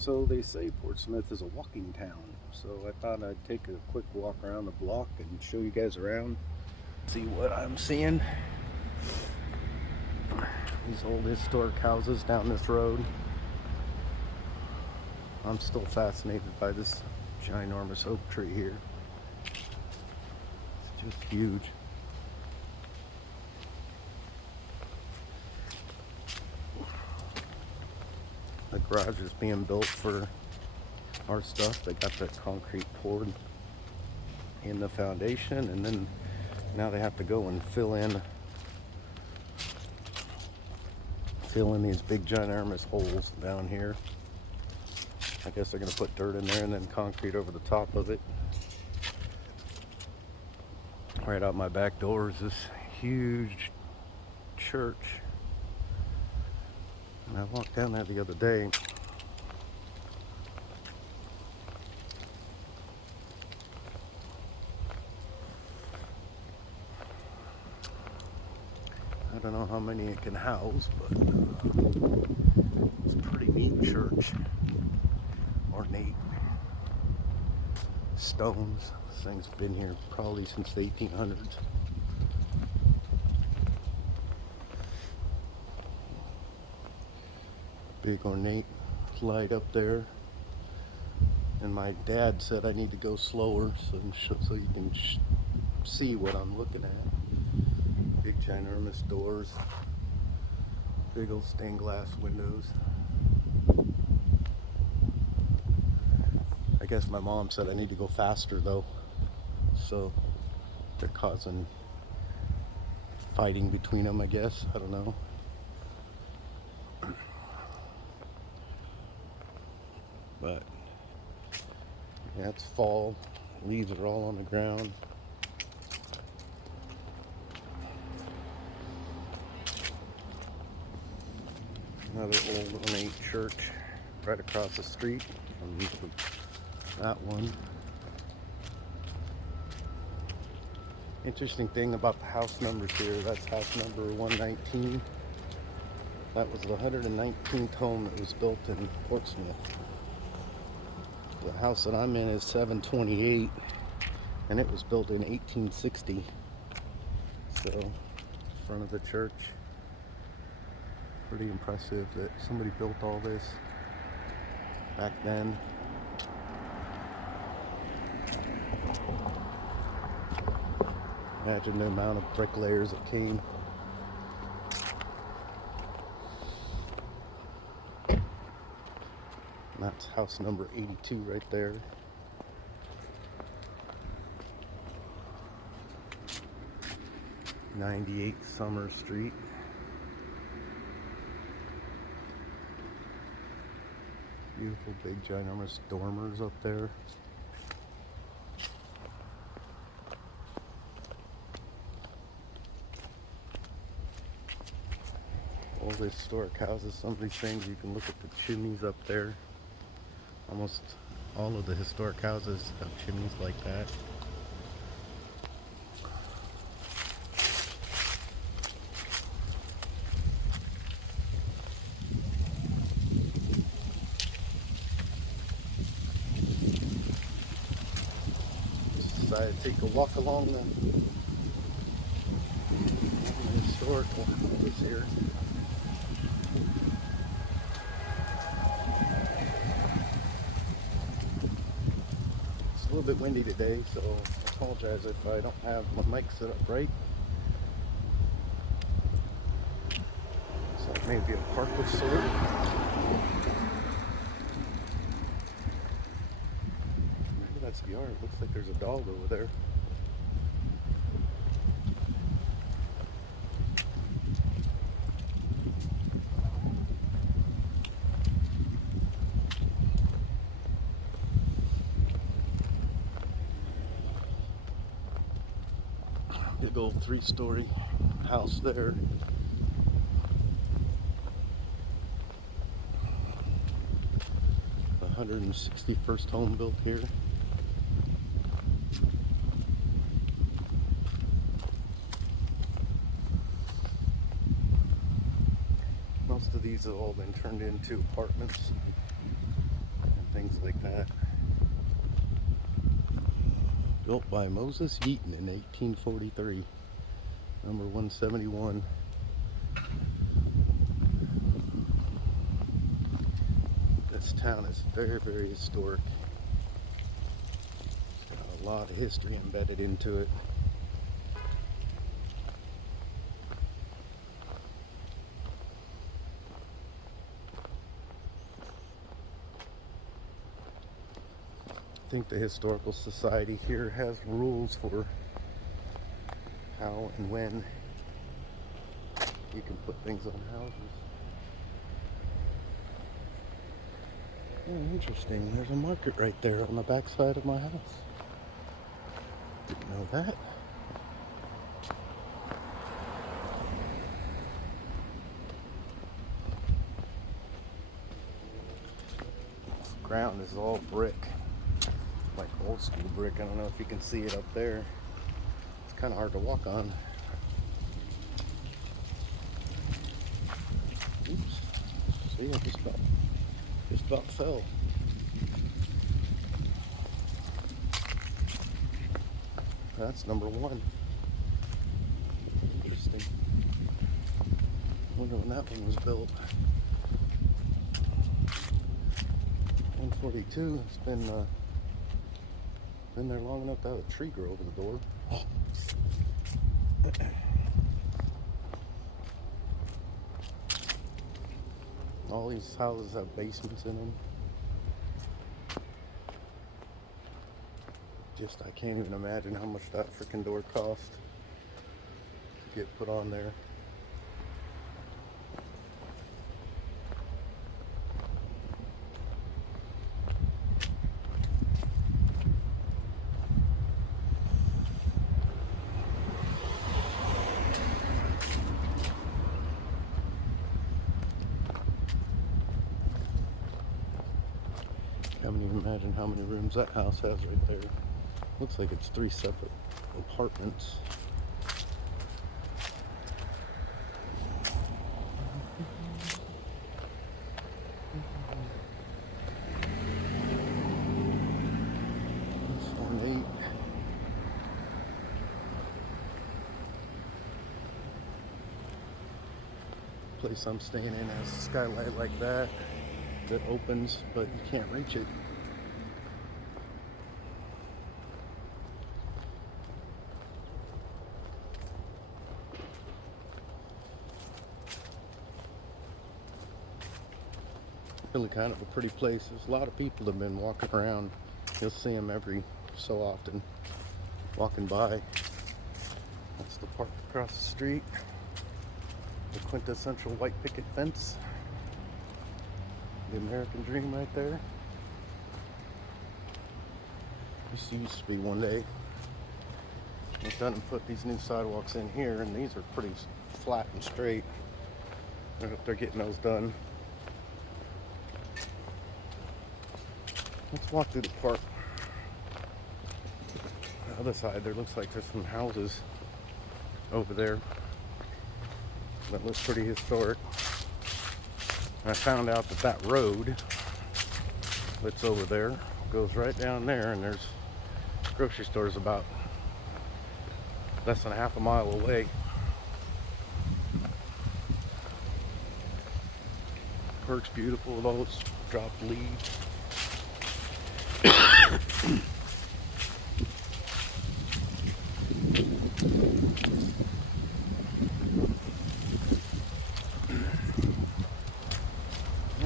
So they say Portsmouth is a walking town, so I thought I'd take a quick walk around the block and show you guys around, see what I'm seeing. These old historic houses down this road. I'm still fascinated by this ginormous oak tree here. It's just huge. The garage is being built for our stuff. They got the concrete poured in the foundation, and then now they have to go and fill in these big ginormous holes down here. I guess they're gonna put dirt in there and then concrete over the top of it. Right out my back door is this huge church. And I walked down there the other day. I don't know how many it can house, but it's a pretty neat church. Ornate stones. This thing's been here probably since the 1800s. Big ornate light up there. And my dad said I need to go slower so you can see what I'm looking at. Big ginormous doors. Big old stained glass windows. I guess my mom said I need to go faster though. So they're causing fighting between them, I guess. I don't know. But yeah, it's fall. Leaves are all on the ground. Another old ornate church right across the street from that one. Interesting thing about the house numbers here, that's house number 119. That was the 119th home that was built in Portsmouth. The house that I'm in is 728, and it was built in 1860. So, front of the church. Pretty impressive that somebody built all this back then. Imagine the amount of bricklayers that came. And that's house number 82 right there. '98 Summer Street. Beautiful big ginormous dormers up there. All the historic houses, some of these things, you can look at the chimneys up there. Almost all of the historic houses have chimneys like that. Decided to take a walk along the historical houses here. It's a little bit windy today, so I apologize if I don't have my mic set up right. So maybe a park of sort. That's the yard. Looks like there's a dog over there. Big old 3-story house there. The 161st home built here. Most of these have all been turned into apartments. things like that. Built by Moses Yeaton in 1843, number 171. This town is very, very historic. It's got a lot of history embedded into it. I think the Historical Society here has rules for how and when you can put things on houses. Oh, interesting. There's a market right there on the back side of my house. Didn't know that. Ground is all brick. Like old school brick. I don't know if you can see it up there. It's kind of hard to walk on. Oops. See, I just about fell. That's number 1. Interesting. Wonder when that one was built. 142. It's been there long enough to have a tree grow over the door. All these houses have basements in them. Just, I can't even imagine how much that freaking door cost to get put on there. Can't even imagine how many rooms that house has right there. Looks like it's 3 separate apartments. That's 1-8. Place I'm staying in has a skylight like that opens, but you can't reach it. Really kind of a pretty place. There's a lot of people that have been walking around. You'll see them every so often walking by. That's the park across the street. The quintessential white picket fence. The American dream right there. This used to be one day. They've done and put these new sidewalks in here, and these are pretty flat and straight. I hope they're getting those done. Let's walk through the park. The other side, there looks like there's some houses over there that looks pretty historic. I found out that road that's over there goes right down there, and there's grocery stores about less than half a mile away. Park's beautiful with all its dropped leaves.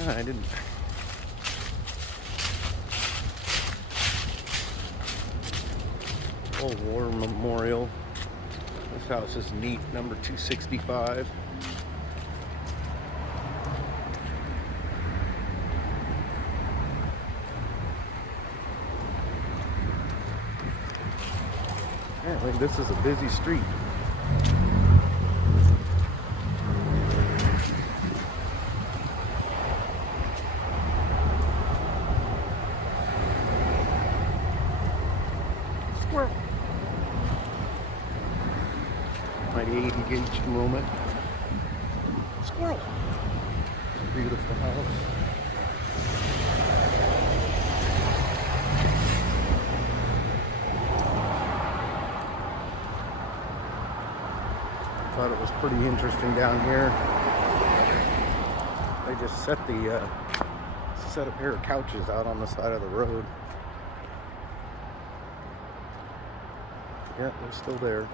I didn't. Old War Memorial. This house is neat, number 265. Apparently this is a busy street. Squirrel. Mighty 80 gauge moment. Squirrel. It's a beautiful house. pretty interesting down here. They just set a pair of couches out on the side of the road. Yeah, they're still there.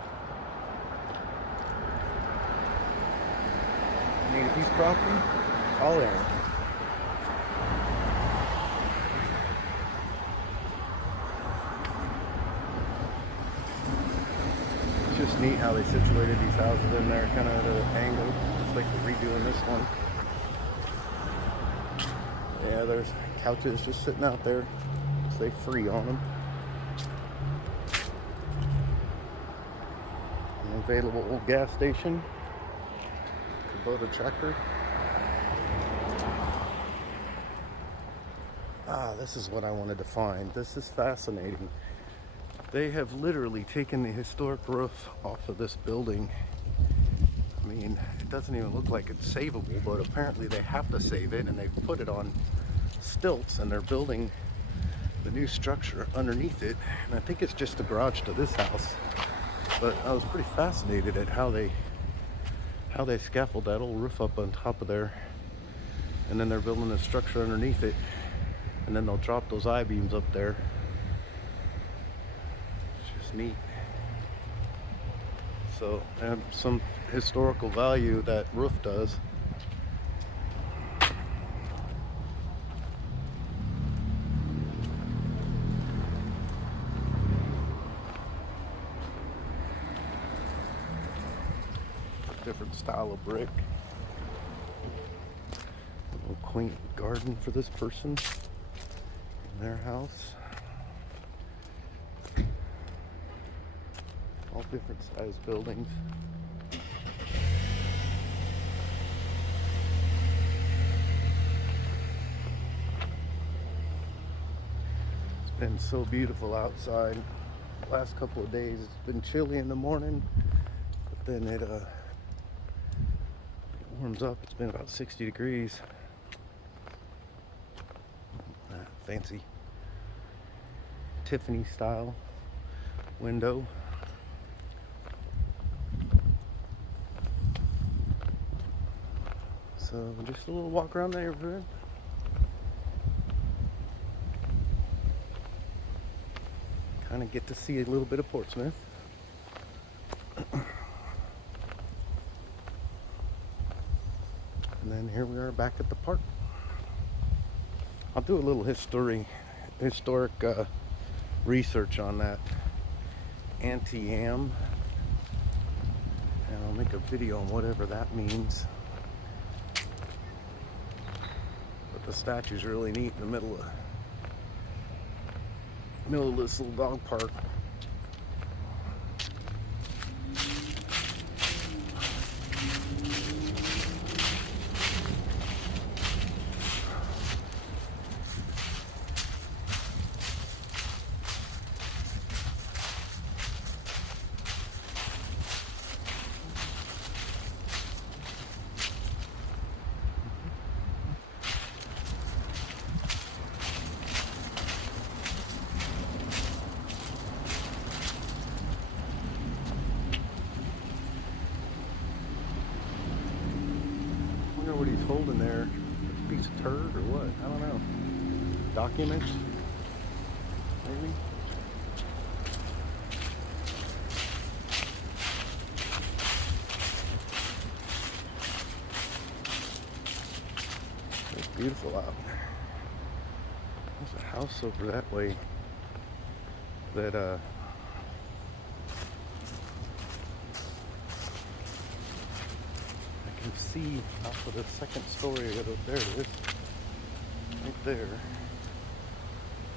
Need a piece of property? All in. It's just neat how they situated these houses in there, kind of at an angle, just like they're redoing this one. Yeah, there's couches just sitting out there. Stay free on them. An available old gas station. Kubota tractor. This is what I wanted to find. This is fascinating. They have literally taken the historic roof off of this building. I mean, it doesn't even look like it's savable, but apparently they have to save it, and they've put it on stilts, and they're building the new structure underneath it. And I think it's just a garage to this house. But I was pretty fascinated at how they scaffold that old roof up on top of there, and then they're building a structure underneath it, and then they'll drop those I-beams up there. It's just neat. So, and some historical value that roof does. Different style of brick. A little quaint garden for this person in their house. All different sized buildings. It's been so beautiful outside. The last couple of days it's been chilly in the morning, but then it warms up. It's been about 60 degrees. Fancy Tiffany style window. So just a little walk around the neighborhood. Kind of get to see a little bit of Portsmouth. And then here we are back at the park. I'll do a little historic research on that anti-am, and I'll make a video on whatever that means. But the statue's really neat in the middle of this little dog park. What he's holding there, a piece of turd or what? I don't know. Documents, maybe. It's beautiful out. There's a house over that way that you see off of the second story of it. There it is, right there.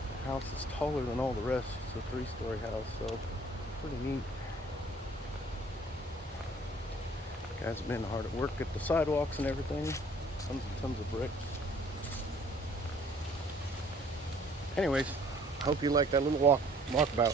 The house is taller than all the rest. It's a 3-story house, so pretty neat. Guys have been hard at work at the sidewalks and everything. Tons and tons of bricks. Anyways, hope you like that little walkabout.